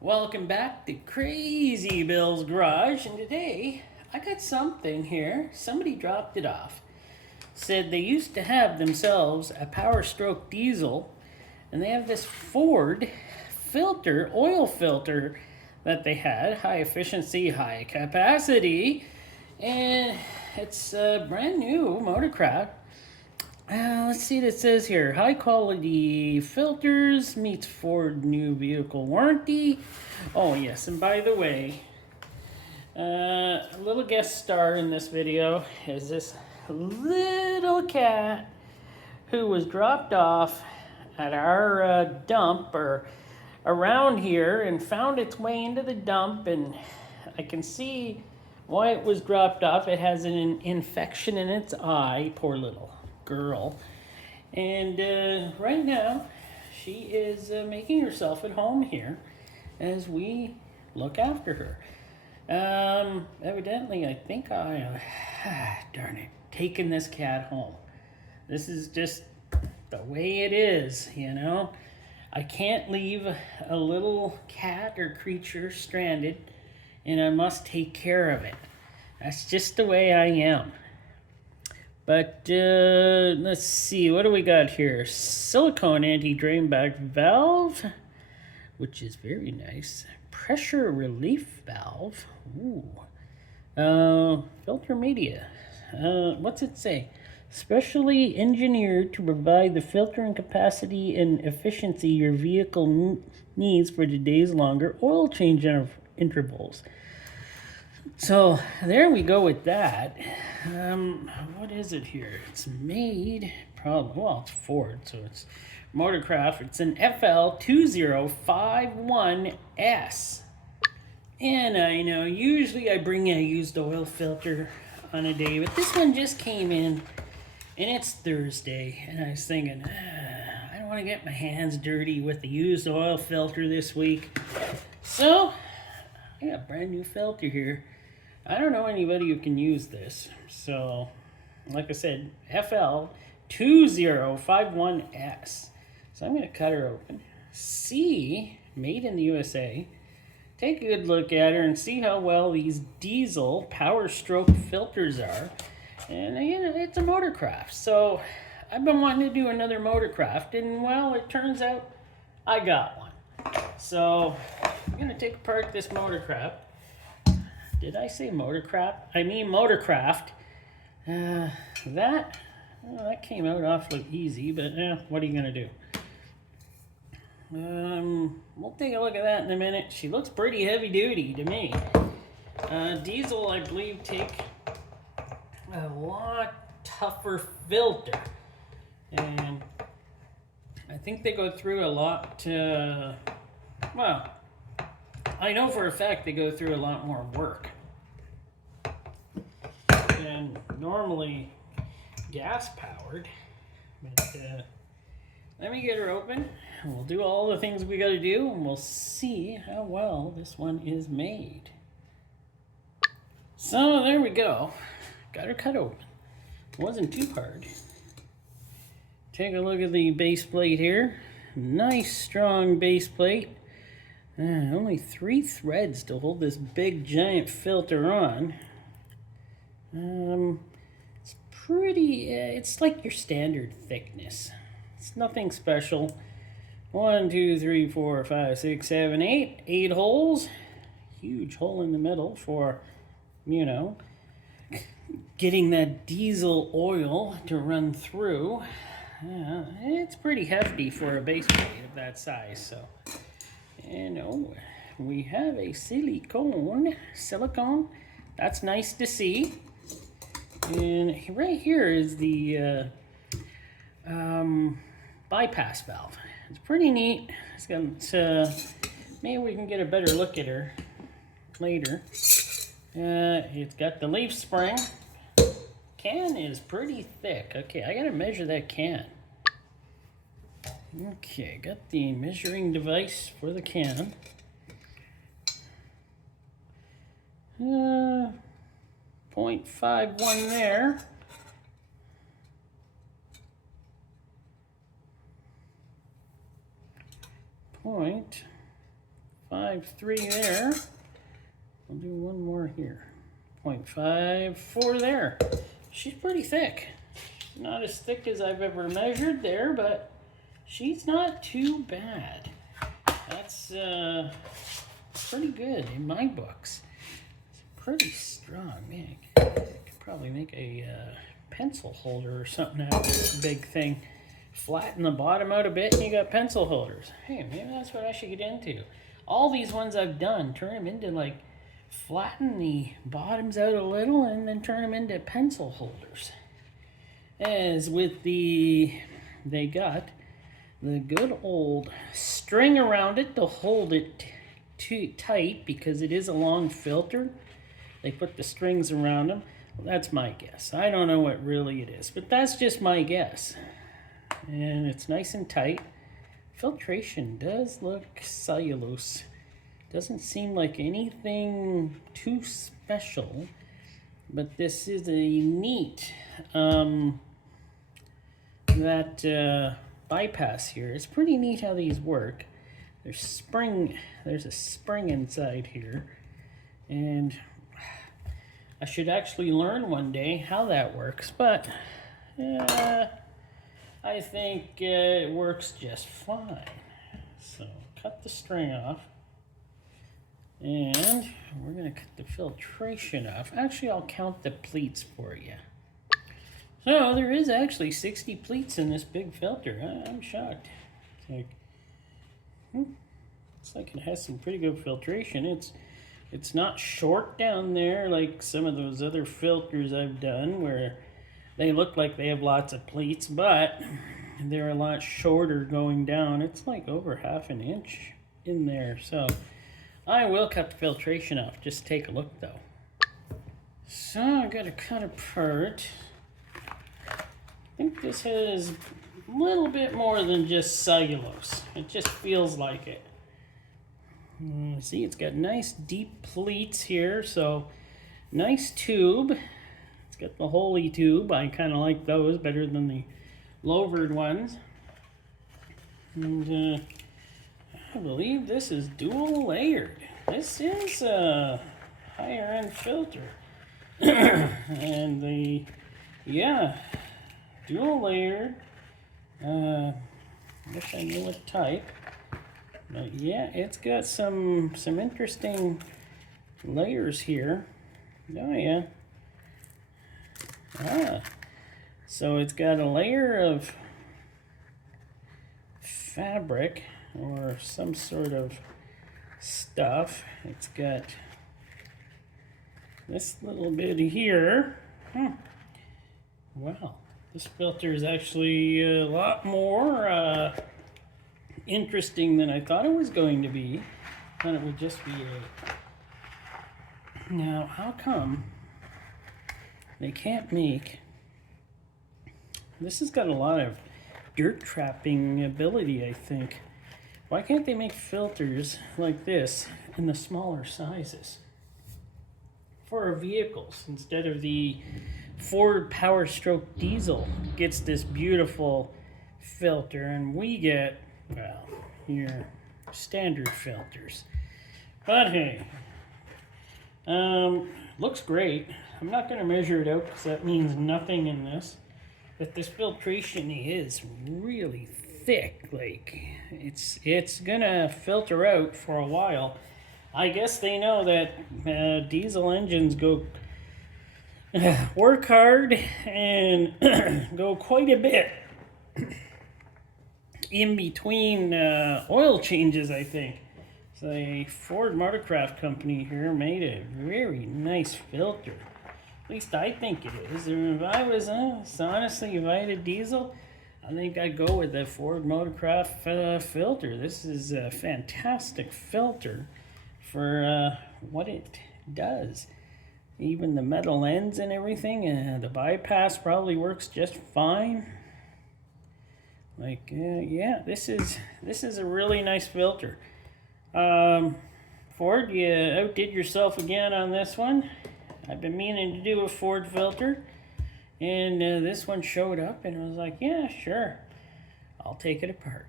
Welcome back to Crazy Bill's Garage, and today I got something here. Somebody dropped it off. Said they used to have themselves a Power Stroke diesel, and they have this Ford filter, oil filter that they had, high efficiency, high capacity, and it's a brand new Motorcraft. Let's see what it says here. High quality filters meets Ford new vehicle warranty. Oh yes, and by the way, a little guest star in this video is this little cat who was dropped off at our dump or around here and found its way into the dump, and I can see why it was dropped off. It has an infection in its eye, poor little girl, and right now she is making herself at home here as we look after her. Evidently I think I darn it, taking this cat home. This is just the way it is, you know. I can't leave a little cat or creature stranded, and I must take care of it. That's just the way I am. But let's see, what do we got here? Silicone anti-drain back valve, which is very nice. Pressure relief valve. Ooh. Filter media. What's it say? Specially engineered to provide the filtering capacity and efficiency your vehicle needs for today's longer oil change intervals. So there we go with that. What is it here? It's made, probably, well, it's Ford, so it's Motorcraft. It's an FL2051S. And I know, usually I bring a used oil filter on a day, but this one just came in, and it's Thursday, and I was thinking, I don't want to get my hands dirty with the used oil filter this week. So, I got a brand new filter here. I don't know anybody who can use this. So, like I said, FL2051S. So I'm going to cut her open. See, made in the USA. Take a good look at her and see how well these diesel Power Stroke filters are. And, you know, it's a Motorcraft. So I've been wanting to do another Motorcraft. And, well, it turns out I got one. So I'm going to take apart this Motorcraft. Did I say Motorcraft? I mean Motorcraft. That came out awfully easy, but what are you going to do? We'll take a look at that in a minute. She looks pretty heavy duty to me. Diesel, I believe, take a lot tougher filter. And I think they go through a lot, well, I know for a fact they go through a lot more work. And normally gas powered. But let me get her open. We'll do all the things we got to do, and we'll see how well this one is made. So there we go. Got her cut open. It wasn't too hard. Take a look at the base plate here. Nice strong base plate. Only 3 threads to hold this big giant filter on. It's pretty, it's like your standard thickness. It's nothing special. 1, 2, 3, 4, 5, 6, 7, 8. 8 holes. Huge hole in the middle for, you know, getting that diesel oil to run through. It's pretty hefty for a base plate of that size, so. And we have a silicone. That's nice to see. And right here is the bypass valve. It's pretty neat. It's got, maybe we can get a better look at her later. It's got the leaf spring. Can is pretty thick. Okay, I gotta measure that can. Okay, got the measuring device for the can. 0.51 there. .5 0.53 there. I'll do one more here. 0.54 there. She's pretty thick. Not as thick as I've ever measured there, but she's not too bad. That's pretty good in my books. It's pretty strong. Man, I could probably make a pencil holder or something out of this big thing. Flatten the bottom out a bit and you got pencil holders. Hey, maybe that's what I should get into. All these ones I've done, turn them into like, flatten the bottoms out a little and then turn them into pencil holders. As with they got the good old string around it to hold it too tight because it is a long filter. They put the strings around them. Well, that's my guess. I don't know what really it is, but that's just my guess. And it's nice and tight. Filtration does look cellulose. Doesn't seem like anything too special, but this is a neat bypass here. It's pretty neat how these work. There's a spring inside here, and I should actually learn one day how that works, but I think it works just fine. So cut the string off, and we're going to cut the filtration off. Actually, I'll count the pleats for you. So there is actually 60 pleats in this big filter. I'm shocked. It's like it has some pretty good filtration. It's not short down there like some of those other filters I've done where they look like they have lots of pleats, but they're a lot shorter going down. It's like over ½ an inch in there. So I will cut the filtration off. Just take a look though. So I got to cut apart. I think this has a little bit more than just cellulose. It just feels like it. See, it's got nice deep pleats here, so nice tube. It's got the holy tube. I kind of like those better than the lowered ones. And I believe this is dual layered. This is a higher end filter. And dual layered. Wish I knew what type. But yeah, it's got some interesting layers here. Oh yeah. So it's got a layer of fabric or some sort of stuff. It's got this little bit here. Wow, this filter is actually a lot more interesting than I thought it was going to be. I thought it would just be a... Now, how come they can't make... This has got a lot of dirt trapping ability, I think. Why can't they make filters like this in the smaller sizes for our vehicles instead of the Ford Power Stroke diesel gets this beautiful filter and we get, well, your standard filters. But hey, looks great. I'm not going to measure it out because that means nothing in this. But this filtration is really thick. Like, it's gonna filter out for a while. I guess they know that diesel engines go work hard and go quite a bit in between oil changes, I think. So the Ford Motorcraft company here made a very nice filter. At least I think it is. If I was, honestly, if I had a diesel, I think I'd go with the Ford Motorcraft filter. This is a fantastic filter for what it does. Even the metal ends and everything, the bypass probably works just fine. Like, yeah, this is a really nice filter. Ford, you outdid yourself again on this one. I've been meaning to do a Ford filter, and this one showed up, and I was like, yeah, sure, I'll take it apart.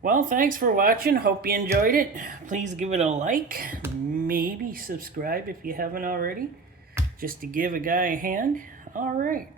Well, thanks for watching. Hope you enjoyed it. Please give it a like. Maybe subscribe if you haven't already, just to give a guy a hand. All right.